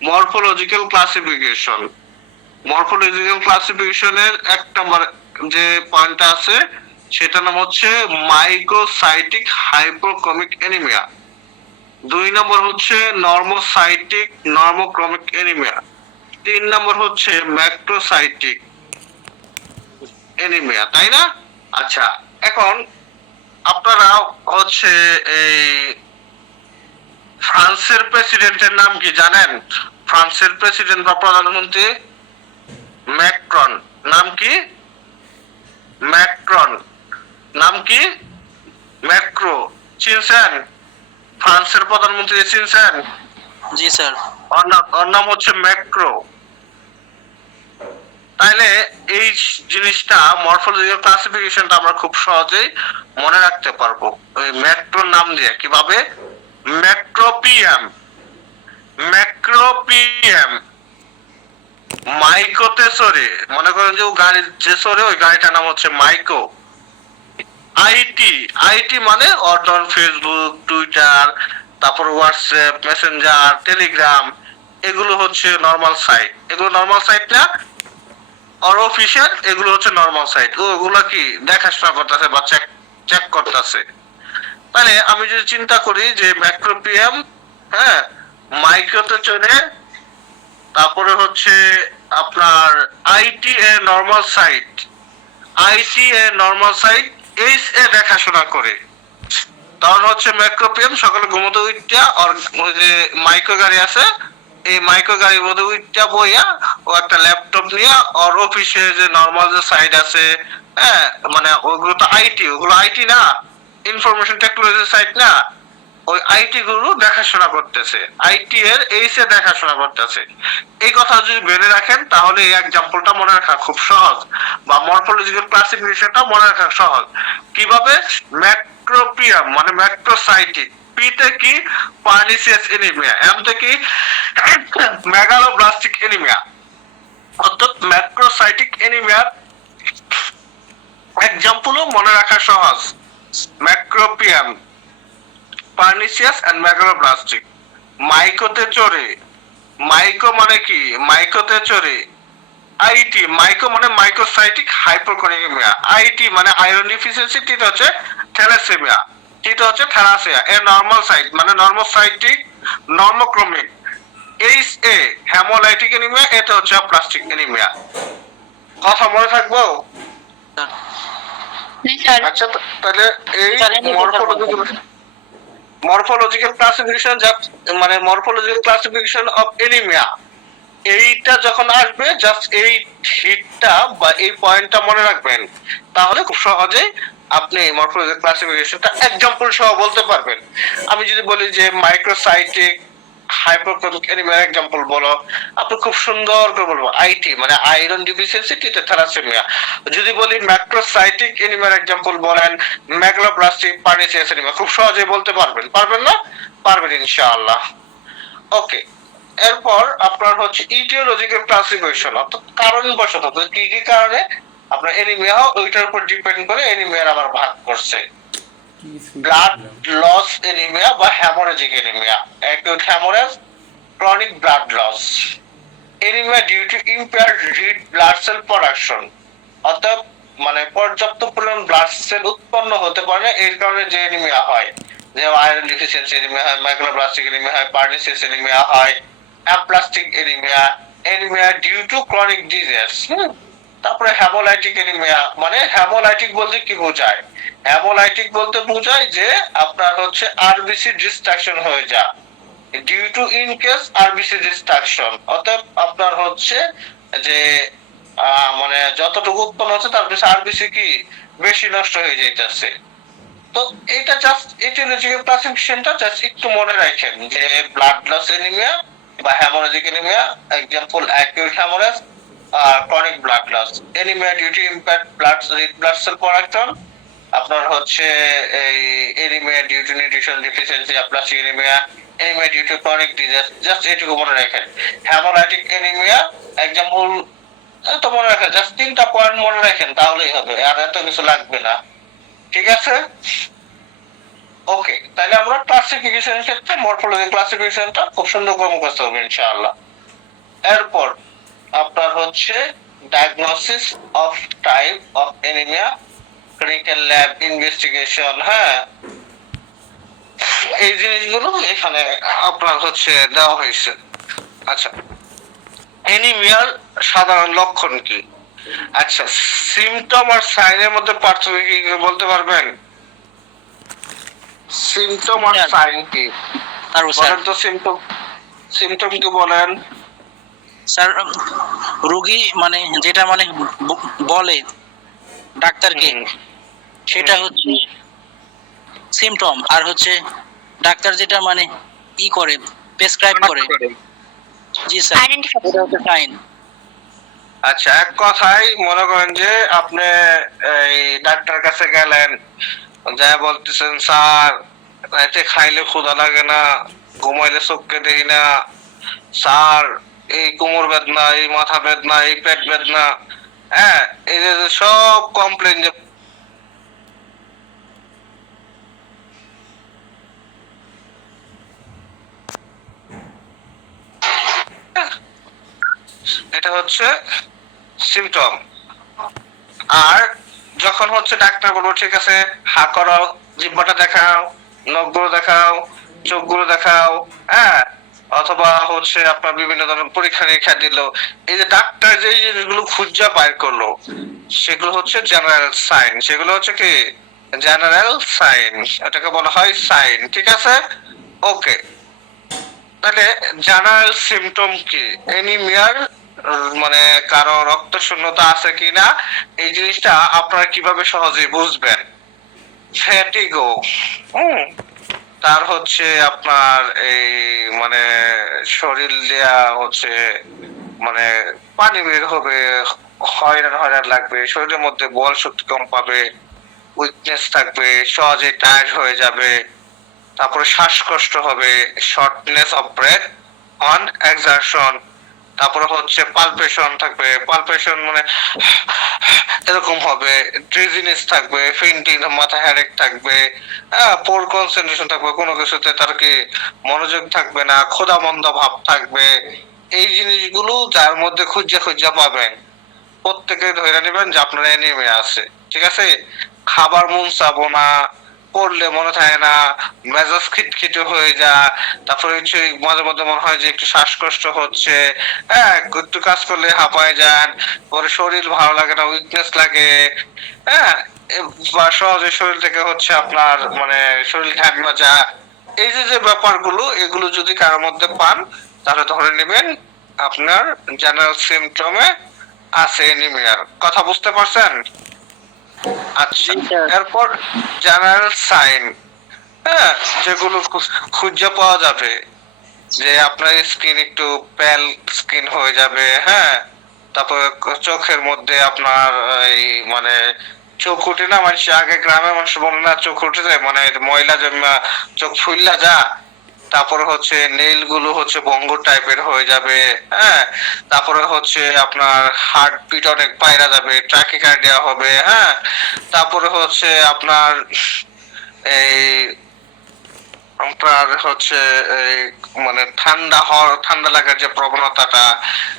মরফোলজিক্যাল ক্লাসিফিকেশন। মরফোলজিক্যাল ক্লাসিফিকেশনের 1 নম্বর যে পয়েন্টটা আছে সেটার নাম হচ্ছে মাইক্রোসাইটিক হাইপোক্রমিক এনিমিয়া। 2 নম্বর হচ্ছে নর্মোসাইটিক নর্মোক্রমিক এনিমিয়া। 3 নম্বর হচ্ছে ম্যাক্রোসাইটিক এনিমিয়া, তাই না? আচ্ছা, এখন আপনারা হচ্ছে এই ফ্রান্সের প্রেসিডেন্টের নাম কি জানেন? ফ্রান্সের প্রেসিডেন্ট বা প্রধানমন্ত্রী ম্যাক্রন। নাম কি? ম্যাক্রন। নাম কি? ম্যাক্রো। চিনছেন? ফ্রান্সের প্রধানমন্ত্রী চিনছেন? জি স্যার। ওর নাম হচ্ছে ম্যাক্রো। তাইলে এই জিনিসটা মরফোলজিক্যাল ক্লাসিফিকেশনটা আমরা খুব সহজেই মনে রাখতে পারবো ওই ম্যাক্রোর নাম দিয়ে। কিভাবে? ম্যাক্রোপিএম। ম্যাক্রোপিএম মাইকোতে চড়ে, মনে করেন যে গাড়ি যে চড়ে ওই গাড়িটার নাম হচ্ছে মাইকো। আইটি, আইটি মানে অর্ডন, ফেসবুক, টুইটার, তারপর হোয়াটসঅ্যাপ, মেসেঞ্জার, টেলিগ্রাম, এগুলো হচ্ছে নরমাল সাইট। এগুলো নরমাল সাইট না, আর অফিশিয়াল এগুলো হচ্ছে নরমাল সাইট। ওগুলো কি দেখাশোনা করতেছে বা চেক করতেছে। তাহলে আমি যদি চিন্তা করি যে ম্যাক্রোপিএম, হ্যাঁ, মাইক্রোতে চলে, তারপরে হচ্ছে আপনার IT a normal site, IT a normal site, এইচ এ দেখাশোনা করে, তখন হচ্ছে ম্যাক্রোপিএম সকালে ঘুমোতে উঠা আর ওই যে মাইক্রো গাড়ি আছে, এই মাইক্রো গাড়ির মধ্যে উঠা বইয়া ও একটা ল্যাপটপ নিয়ে ওর অফিসে যে নরমাল যে সাইট আছে, হ্যাঁ, মানে ওগুলো তো আইটি, ওগুলো আইটি না, ইনফরমেশন টেকনোলজি সাইট না, ওই আইটি গুলো দেখাশোনা করতেছে, আইটি এর এইচ এ দেখাশোনা করতেছে। এই কথা যদি বেড়ে রাখেন তাহলে এই এক্সাম্পলটা মনে রাখা খুব সহজ, বা মরফোলজিক্যাল ক্লাসিফিকেশনটা মনে রাখা সহজ। কিভাবে? ম্যাক্রোপিয়াম মানে ম্যাক্রোসাইটিক, পি তে কি পার্নিসিয়াস এনিমিয়া, এম তে কি মেগালোব্লাস্টিক এনিমিয়া। অর্থাৎ ম্যাক্রোসাইটিক এনিমিয়ার এক্সাম্পলও মনে রাখা সহজ, ম্যাক্রোপিয়াম, পার্নিসিয়াস এন্ড মেগালোব্লাস্টিক। মাইকোতে চড়ে, মাইকো মানে কি? মাইকোতে চড়ে আইটি, মাইকো মানে মাইক্রোসাইটিক হাইপোক্রমিয়া, আইটি মানে আয়রন ডিফিসিয়েন্সি, টি হচ্ছে থ্যালাসেমিয়া, টি হচ্ছে থ্যালাসিয়া। এর নরমাল সাইট মানে নরমোসাইটিক নরমোক্রমিক, এইচ এ হেমোলাইটিক এনিমিয়া, এটা হচ্ছে প্লাস্টিক এনিমিয়া। কথা মনে থাকবো? আচ্ছা, তাহলে এই মরফোলজিক্যাল ক্লাসিফিকেশন মানে মরফোলজিক্যাল ক্লাসিফিকেশন অফ এনিমিয়া, এইটা যখন আসবে জাস্ট এই হিটটা বা এই পয়েন্টটা মনে রাখবেন, তাহলে খুব সহজেই আপনি মরফোলজিক্যাল ক্লাসিফিকেশনটা এক্সাম্পল সহ বলতে পারবেন। আমি যদি বলি যে মাইক্রোসাইটিক হাইপোক্রমিক এনিমিয়ার এক্সাম্পল বলো, আপনি খুব সুন্দর করে বলবো আইটি মানে আয়রন ডিফিসিয়েন্সি, টিতে থ্যালাসেমিয়া। যদি বলি ম্যাক্রোসাইটিক এনিমিয়ার এক্সাম্পল বলেন মেগালোব্লাস্টিক, পার্নিসিয়াস এনিমিয়া, খুব সহজেই বলতে পারবেন। পারবেন না? পারবেন ইনশাআল্লাহ। ওকে, এরপর আপনার হচ্ছে ইটিওলজিক্যাল ক্লাসিফিকেশন, অর্থাৎ কারণবশত কি কি কারণে আপনার এনিমিয়া ওইটার উপর ডিপেন্ড করে এনিমিয়ার আবার ভাগ করছে। ব্লাড লস এনিমিয়া বা haemorrhagic anaemia, acute haemorrhage, chronic blood loss anaemia due to impaired red blood cell production, অর্থাৎ মানে পর্যাপ্ত পরিমাণ ব্লাড সেল উৎপন্ন হতে পারে না, এর কারণে যে এনিমিয়া হয়, যেমন আয়রন ডিফিসিয়েন্সি এনিমিয়া হয়, মেগালোব্লাস্টিক এনিমিয়া হয়, পার্নিসিয়াস এনিমিয়া হয়, aplastic anaemia, anaemia due to chronic disease. তারপরে হেমোলাইটিক এনিমিয়া, মানে হেমোলাইটিক বলতে কি বোঝায়? হেমোলাইটিক বলতে বোঝায় যে আপনার হচ্ছে আরবিসি ডিস্ট্রাকশন হয়ে যায়, due to increased RBC destruction, অর্থাৎ আপনার হচ্ছে যে মানে যতটুকু উৎপন্ন হচ্ছে তার বেশি আরবিসি কি বেশি নষ্ট হয়ে যাইতেছে। তো এটা জাস্ট এটিওলজিক্যাল ক্লাসিফিকেশনটা জাস্ট একটু মনে রাখেন যে ব্লাড লস এনিমিয়া বা haemorrhagic anaemia, example acute haemorrhage আর chronic blood loss. Anaemia due to impact red blood cell production, আপনার হচ্ছে এই anaemia due to nutrition deficiency, aplastic anaemia, anaemia due to chronic disease, just এটুকু মনে রাখেন। হ্যামোরাইটিক anaemia example তো মনে রাখেন, জাস্ট 3টা পয়েন্ট মনে রাখেন তাহলেই হবে, আর এত কিছু লাগবে না। ঠিক আছে, ওকে। তাহলে আমরা ক্লাসিফিকেশনের ক্ষেত্রে মরফোলজি ক্লাসিফিকেশনটা খুব সুন্দর করে মুখস্থ হবে ইনশাআল্লাহ। এরপর আপনার হচ্ছে diagnosis of type of anaemia, clinical lab investigation, হ্যাঁ, এই জিনিসগুলো এখানে আপনার হচ্ছে দেওয়া হয়েছে। আচ্ছা, এনিমিয়ার সাধারণ লক্ষণ কি? আচ্ছা, সিমটম আর সাইনের মধ্যে পার্থক্য কি বলতে পারবেন? সিমটম আর সাইন কি বলেন তো? সিমটম কি বলেন স্যার? রোগী মানে যেটা মানে বলে ডাক্তারকে, সেটা হচ্ছে সিমটম, আর হচ্ছে ডাক্তার যেটা মানে ই করে, প্রেসক্রাইব করে। জি স্যার, আইডেন্টিফাই। এটা হচ্ছে সাইন। আচ্ছা, এক কথায় মনে করেন যে আপনি এই ডাক্তার কাছে গেলেন, যা বলতেছেন স্যার রাতে খাইলে ক্ষুধা লাগে না, ঘুমাইলে চোখকে দেখি না, স্যার এই কোমর বেদনা, এই মাথা বেদনা, এই পেট বেদনা, হ্যাঁ, এই যে সব কমপ্লেন যে এটা হচ্ছে সিমটম। আর যখন হচ্ছে ডাক্তার বলবো ঠিক আছে হা করো, জিহ্বাটা দেখাও, নখগুলো দেখাও, চোখগুলো দেখাও, হ্যাঁ, অথবা হচ্ছে আপনার বিভিন্ন ধরনের পরীক্ষা নিরীক্ষা দিল, এই যে ডাক্তার যে জিনিসগুলো খুঁজা বাইর করলো সেগুলো হচ্ছে জেনারেল সাইন। সেগুলো হচ্ছে কি জেনারেল সাইন, এটাকে বলা হয় সাইন। ঠিক আছে, ওকে। তাহলে জেনারেল সিমটম কি? এনিমিয়ার মানে কারো রক্ত শূন্যতা আছে কিনা এই জিনিসটা আপনারা কিভাবে সহজে বুঝবেন? ফ্যাটিগো, তার হচ্ছে আপনার এই মানে শরীর দেয়া হচ্ছে মানে পানি বের হবে, হয়রান হয়রান লাগবে, শরীরের মধ্যে বল শক্তি কম পাবে, উইকনেস থাকবে, সহজে টায়ার্ড হয়ে যাবে, তারপরে শ্বাসকষ্ট হবে, shortness of breadth on exertion, তারপরে হচ্ছে পালপেশন থাকবে, পালপেশন মানে এরকম হবে, ড্রিজিনেস থাকবে, ফেন্টিং, মাথা হেডেক থাকবে, পোর কনসেন্ট্রেশন থাকবে, কোনো কিছুতে তার কি মনোযোগ থাকবে না, ক্ষুধামন্দ ভাব থাকবে। এই জিনিসগুলো যার মধ্যে খুঁজে খুঁজে পাবেন প্রত্যেকে ধরে নেবেন যে আপনার এনিমিয়া আছে। ঠিক আছে, খাবার মন চাবো না, পড়লে মনে থাকে না, মেজাজ খিটখিটে হয়ে যায়, তারপরে হচ্ছে মাঝে মধ্যে মনে হয় যে একটু শ্বাসকষ্ট হচ্ছে, হ্যাঁ, একটু কাজ করলে হাঁপায় যান, পরে শরীর ভালো লাগে না, উইকনেস লাগে, হ্যাঁ, বা সহজে শরীর থেকে হচ্ছে আপনার মানে শরীর ঘামা যা, এই যে যে ব্যাপারগুলো এগুলো যদি কারোর মধ্যে পান তাহলে ধরে নেবেন আপনার জেনারেল সিমটমে আছে এনিমিয়ার। কথা বুঝতে পারছেন? আচ্ছা, এরপর জেনারেল সাইন, হ্যাঁ, যেগুলো খুঁজে পাওয়া যাবে, যে আপনার স্কিন একটু প্যাল স্কিন হয়ে যাবে, হ্যাঁ, তারপর চোখের মধ্যে আপনার এই মানে চোখ উঠে না, মানুষ আগে গ্রামের মানুষ বলে না চোখ উঠে যায় মানে ময়লা জমা চোখ ফুললা যা, তারপরে হচ্ছে নেইল গুলো হচ্ছে বঙ্গুর টাইপের হয়ে যাবে, হ্যাঁ, তারপরে হচ্ছে আপনার হার্ট বিট অনেক বাইরা যাবে, ট্রাকিকার্ডিয়া হবে, হ্যাঁ, তারপরে হচ্ছে আপনার এই আপনার হচ্ছে এই মানে ঠান্ডা লাগার যে প্রবণতাটা,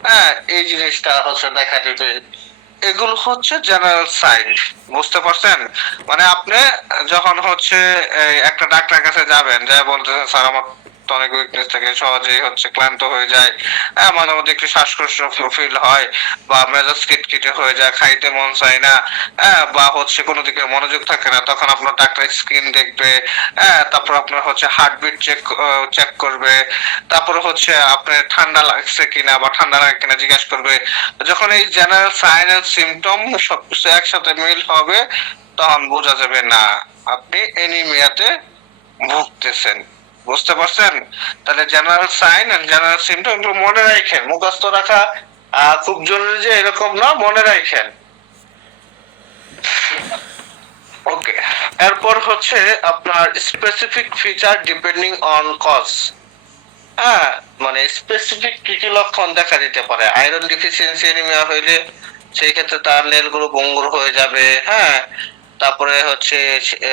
হ্যাঁ, এই জিনিসটা হচ্ছে দেখা দিবে। এগুলো হচ্ছে জেনারেল সাইন। বুঝতে পারছেন? মানে আপনি যখন হচ্ছে একটা ডাক্তার কাছে যাবেন, যা বলতেছেন স্যার আমার তো অনেক উইকনেস থাকে, সহজেই হচ্ছে ক্লান্ত হয়ে যায়, হ্যাঁ, মাঝে মধ্যে একটু শ্বাসকষ্ট ফিল হয়, বা মেজাজ খিটখিটে হয়ে যায়, খাইতে মন চায় না, হ্যাঁ, বা হচ্ছে কোনো দিকে মনোযোগ থাকে না, তখন আপনার ডাক্তার স্ক্রিন দেখবে, হ্যাঁ, তারপর আপনার হচ্ছে হার্টবিট চেক করবে, তারপরে হচ্ছে আপনার ঠান্ডা লাগছে কিনা বা ঠান্ডা লাগে কিনা জিজ্ঞাসা করবে। যখন এই জেনারেল সাইন এন্ড সিমটম সবকিছু একসাথে মিল হবে তখন বোঝা যাবে না আপনি এনিমিয়াতে ভুগতেছেন। বুঝতে পারছেন? তাহলে general sign and general symptom এগুলো মনে রাখেন, মুখস্থ রাখা খুব জরুরি যে এরকম না, মনে রাখেন। ওকে, এরপর হচ্ছে আপনার specific feature depending on cause. হ্যাঁ, মানে স্পেসিফিক কি কি লক্ষণ দেখা দিতে পারে। আয়রন ডিফিসিয়েন্সি এনিমিয়া হইলে সেই ক্ষেত্রে তার নেলগুলো ভঙ্গুর হয়ে যাবে। হ্যাঁ, তারপরে হচ্ছে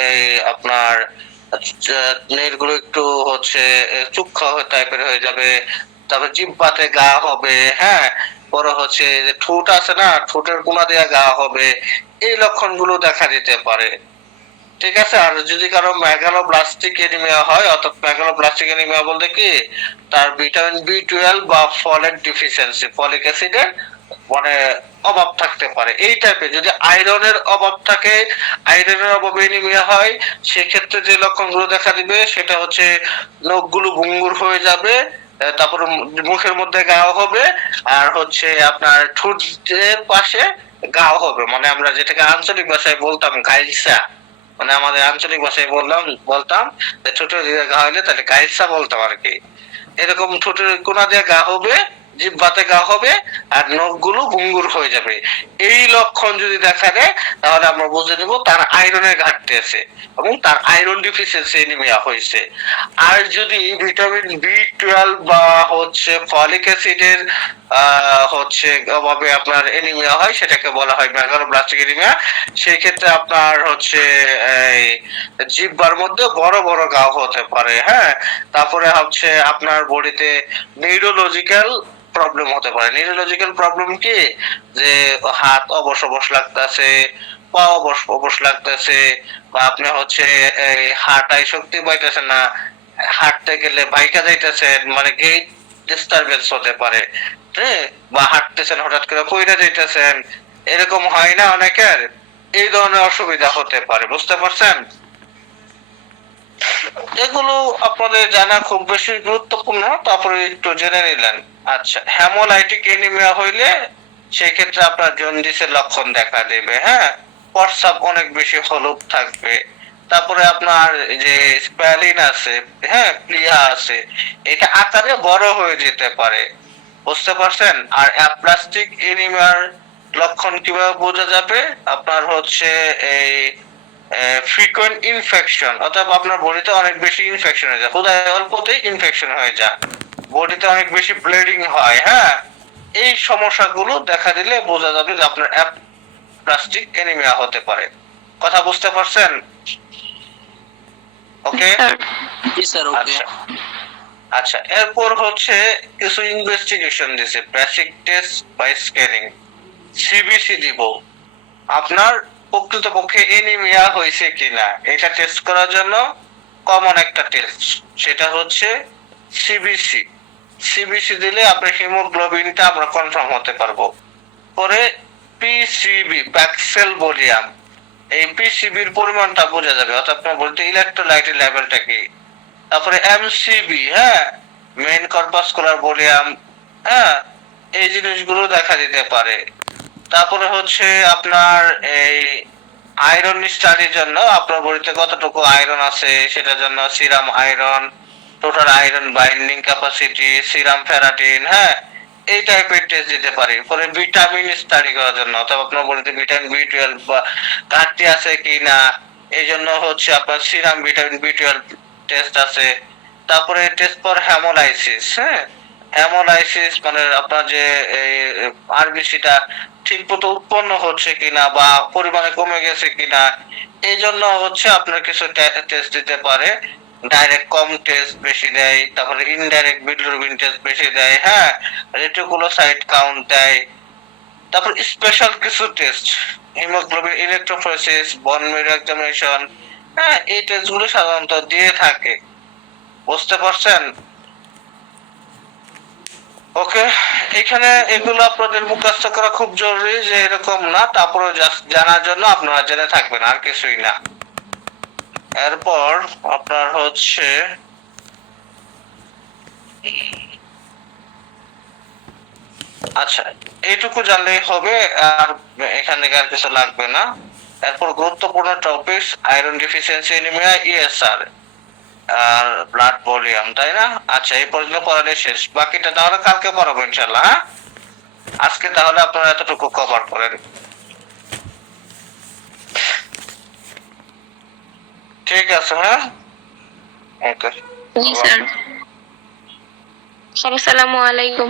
এই আপনার নেলগুলো একটু হচ্ছে চুক্ষা টাইপের হয়ে যাবে। তারপর জিহ্বাতে ঘা হবে। হ্যাঁ, পরে হচ্ছে যে ঠোঁট আছে না, ঠোঁটের কোনা দিয়ে ঘা হবে। এই লক্ষণগুলো দেখা দিতে পারে। ঠিক আছে। আর যদি কারো মেগালোব্লাস্টিক এনিমিয়া হয়, অর্থাৎ মেগালোব্লাস্টিক এনিমিয়া বলতে কি, তার ভিটামিন বি12 বা ফলেট ডিফিসিয়েন্সি, ফলিক অ্যাসিডের মানে অভাব থাকতে পারে। এই টাইপের যদি আয়রনের অভাব থাকে, আয়রনের অভাবে এনিমিয়া হয়, সেক্ষেত্রে যে লক্ষণগুলো দেখা দিবে সেটা হচ্ছে নখগুলো ভঙ্গুর হয়ে যাবে, তারপর মুখের মধ্যে ঘাও হবে, আর হচ্ছে আপনার ঠোঁটের পাশে ঘাও হবে, মানে আমরা যেটাকে আঞ্চলিক ভাষায় বলতাম গাইসা, মানে আমাদের আঞ্চলিক ভাষায় বলতাম যে ঠোঁটের দিকে ঘা হইলে তাহলে গাইসা বলতাম আর কি। এরকম ঠোঁটের কোনা দিয়ে ঘা হবে, জিহ্বাতে ঘা হবে, আর নখগুলো ভঙ্গুর হয়ে যাবে। এই লক্ষণ যদি দেখা দেয় তাহলে আমরা বুঝে নেব তার আয়রনের ঘাটতি আছে এবং তার আয়রন ডিফিসিয়েন্সি এনিমিয়া হয়েছে। আর যদি ভিটামিন বি12 বা হচ্ছে ফলিক অ্যাসিডের হচ্ছে অভাবে আপনার এনিমিয়া হয়, সেটাকে বলা হয় মেগালোব্লাস্টিক এনিমিয়া। সেই ক্ষেত্রে আপনার হচ্ছে এই জিহ্বার মধ্যে বড় বড় ঘা হতে পারে। হ্যাঁ, তারপরে হচ্ছে আপনার বডিতে নিউরোলজিক্যাল প্রবলেম হতে পারে। নিউরোলজিক্যাল প্রবলেম কি, যে হাত অবশ অবশ লাগতেছে, পা অবশ অবশ লাগতেছে, বা আপনি হচ্ছে এই হাঁটায় শক্তি পাইতেছেন না, হাঁটতে গেলে বাইকা যাইতেছেন, মানে গেট ডিস্টারবেন্স হতে পারে। হ্যাঁ, বা হাঁটতেছেন হঠাৎ করে পইড়া যাইতেছেন, এরকম হয় না অনেকের? এই ধরনের অসুবিধা হতে পারে। বুঝতে পারছেন? এগুলো আপনাদের জানা খুব বেশি গুরুত্বপূর্ণ, তারপরে একটু জেনে নিলেন। আচ্ছা, হেমোলাইটিক এনিমিয়া হইলে সেই ক্ষেত্রে আপনার জন্ডিসের লক্ষণ দেখা দেবে। হ্যাঁ, প্রস্রাব অনেক বেশি হলুদ থাকবে। তারপরে আপনার যে স্প্যালিন আছে, হ্যাঁ প্লিহা আছে, এটা আকারে বড় হয়ে যেতে পারে। বুঝতে পারছেন? আর অ্যাপ্লাস্টিক এনিমিয়ার লক্ষণ কিভাবে বোঝা যাবে? আপনার হচ্ছে এই ফ্রিকোয়েন্ট ইনফেকশন, অর্থাৎ আপনার বডিতে অনেক বেশি ইনফেকশন হয়ে যায়, কোথায় অল্পতেই ইনফেকশন হয়ে যায়, বডিতে অনেক বেশি ব্লিডিং হয়। হ্যাঁ, এই সমস্যাগুলো দেখা দিলে বোঝা যাবে যে আপনার অ্যাপ্লাস্টিক এনিমিয়া হতে পারে। কথা বুঝতে পারছেন? ওকে, জি স্যার, ওকে। আচ্ছা আচ্ছা, এরপর হচ্ছে কিছু ইনভেস্টিগেশন দিছে, basic test by scanning, CBC দিব। আপনার প্রকৃতপক্ষে এনিমিয়া হয়েছে কিনা এটা টেস্ট করার জন্য কমন একটা টেস্ট, সেটা হচ্ছে সিবিসি। সিবিসি দিলে আপনার হিমোগ্লোবিনটা আমরা কনফার্ম হতে পারবো। পরে পিসিবি, প্যাক্সেল ভলিউম, এই পিসিবির পরিমাণটা বোঝা যাবে, অর্থাৎ আপনার বলতে ইলেকট্রোলাইটের লেভেলটা কি। তারপরে এমসিবি, হ্যাঁ মেইন কর্পাসকুলার ভলিউম, হ্যাঁ এই জিনিসগুলো দেখা দিতে পারে। তারপরে হচ্ছে আপনার এই আয়রন স্টাডির জন্য আপনার বডিতে কতটুকু আয়রন আছে সেটার জন্য serum iron, total iron binding capacity, serum ferritin, হ্যাঁ এই টাইপের টেস্ট দিতে পারি। পরে ভিটামিন স্টাডি করার জন্য, অথবা আপনার বডিতে ভিটামিন বি12 বা ঘাটতি আছে কিনা, এই জন্য হচ্ছে আপনার সিরাম ভিটামিন বি12 টেস্ট আছে। তারপরে টেস্ট ফর হেমোলাইসিস, হ্যাঁ হেমোলাইসিস মানে আপনার যে এই আরবিসিটা ঠিক মতো উৎপন্ন হচ্ছে কিনা বা পরিমাণে কমে গেছে কিনা, এই জন্য হচ্ছে আপনার কিছু টেস্ট দিতে পারে। ডাইরেক্ট কম টেস্ট বেশি দেয়, তারপরে ইনডাইরেক্ট বিলিরুবিন টেস্ট বেশি দেয়, হ্যাঁ রেটিকুলোসাইট কাউন্ট দেয়। তারপর স্পেশাল কিছু test, haemoglobin electrophoresis, bone marrow examination, হ্যাঁ এই টেস্টগুলো সাধারণত দিয়ে থাকে। বুঝতে পারছেন? ওকে, এখানে এগুলো আপনাদের মুখস্থ করা খুব জরুরি যে এরকম না, তারপরে জাস্ট জানার জন্য আপনারা জেনে থাকবেন, আর কিছুই না। এরপর আপনার হচ্ছে আচ্ছা এইটুকু জানলেই হবে, আর এখান থেকে আর কিছু লাগবে না। এরপর গুরুত্বপূর্ণ topic iron deficiency anaemia, ESR আর ব্লাড ভলিউম, তাই না? আচ্ছা, এই পর্যন্ত পড়ালে শেষ, বাকিটা তাহলে কালকে পড়াবো ইনশাআল্লাহ। হ্যাঁ, আজকে তাহলে আপনারা এতটুকু কভার করেন। ঠিক আছে, হ্যাঁ, ওকে। জি স্যার। স্যার আসসালামু আলাইকুম।